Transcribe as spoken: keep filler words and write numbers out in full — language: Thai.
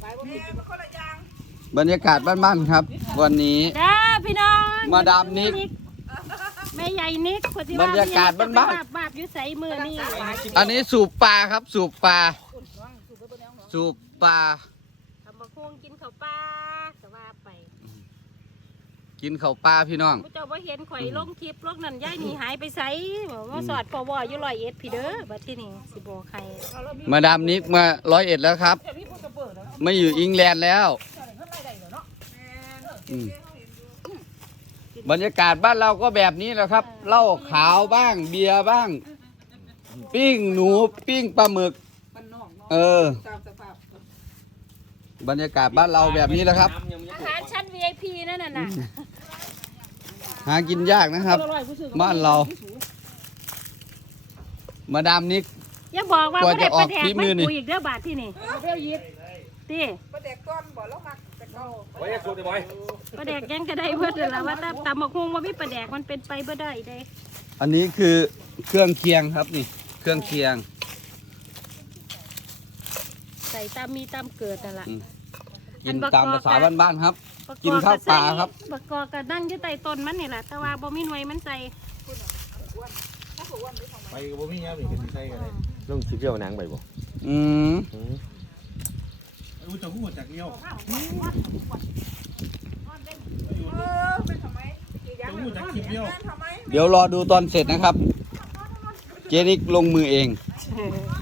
บรรยากาศบ้านๆครับวันนี้จ้าพี่น้องมาดามนิกแม่ใหญ่นิกบรรยากาศบ้านๆบาปบาปอยู่ใส่มือนี่อันนี้สูบปลาครับ สูบปลาสูบปลาทำบะโคงกินข้าวปลาสว่าไปกินข้าวปลาพี่น้องผู้เจ้าว่าเห็นข่อยลงคลิปลงนั่นย่ายหนีหายไปไสบอกว่าสอดปวอยู่ร้อยเอ็ดพี่เด้อบัดที่นี่สิบอกใครมาดามนิกมาร้อยเอ็ดแล้วครับไม่อยู่อิงแลนด์แล้วอืมบรรยากาศบ้านเราก็แบบนี้แหละครับเหล้าขาวบ้างเบียร์บ้าง ปิ้งหนูปิ้งปลาหมึกเออบรรยากาศบ้านเราแบบนี้แหละครับอาหารชั้น วี ไอ พี นั่นน่ะนะหากินยากนะครับบ้านเรา มาดามนิกอย่าบอกว่าบ่ได้ประแดกกว่าจะออกฝีมืไม่อนี่คุยอีกเด้อบาทที่นี่เดี๋ยวยิดตีประเด็กก้อนบ่แล้วมักแต่เก่าไว้สูตรได้บ่อยประแดกยังก็ได้เพื่อนละว่าแต่ตำบักฮุงว่ามีประแดกมันเป็นไปบ่ได้เด้อันนี้คือเครื่องเคียงครับนี่ เครื่องเคียงใส่ตามมีตามเกิดนั่นแหละอืม กินตามภาษาบ้านๆครับ กินข้าวปลาครับบักกอกก็นั่งอยู่ใต้ต้นมันนี่แหละแต่ว่าบ่มีหน่วยมันใส่ไปกับบ่มีครับนี่กันใช่กันเลยต้องคิดเรื่องนางไปบ่อืมรู้จักหูจักเลี้ยวเออเป็นทำไมกี่ยังหูจักคลิปเลี้ยวทำไมเดี๋ยวรอดูตอนเสร็จนะครับ เจนิกลงมือเองเออ